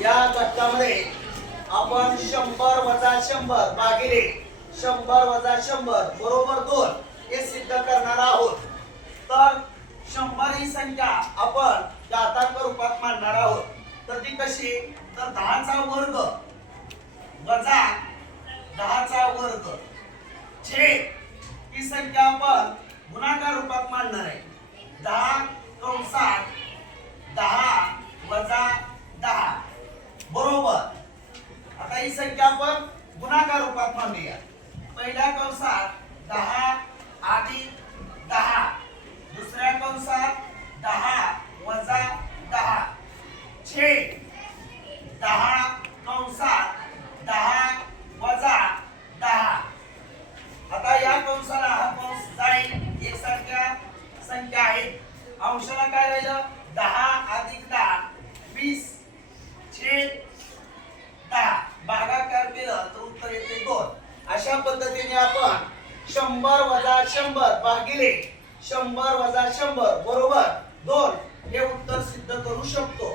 या घटकामध्ये आपण 100 वजा 100 भागिले 100 वजा 100 बरोबर 2 हे सिद्ध करणार आहोत। तर 100 ही संख्या आपण घातांक रूपात मांडणार आहोत। तर ती कशी, तर 10 चा वर्ग वजा 10 चा वर्ग छेद ही संख्या आपण गुणाकार रूपात मांडणार आहे। 10 कंसात 10 वजा 10 बरोबर। आता ही संख्या आपण गुणाकार रूपात मांडूया। पहिल्या कंसात 10 अधिक 10, दुसऱ्या कंसात 10 वजा 10 छेद 10 कंसात 10 वजा 10। आता या कंसाला हा कंस जाईल, एकसारख्या संख्या आहेत। अंशाला काय राहिलं, 10 अधिक 10 20 छेद 10, भागाकार केलं तर उत्तर येते 2। अशा पद्धतीने आपण 100 वजा 100 भागिले 100 वजा 100 बरोबर 2 हे उत्तर सिद्ध करू शकतो।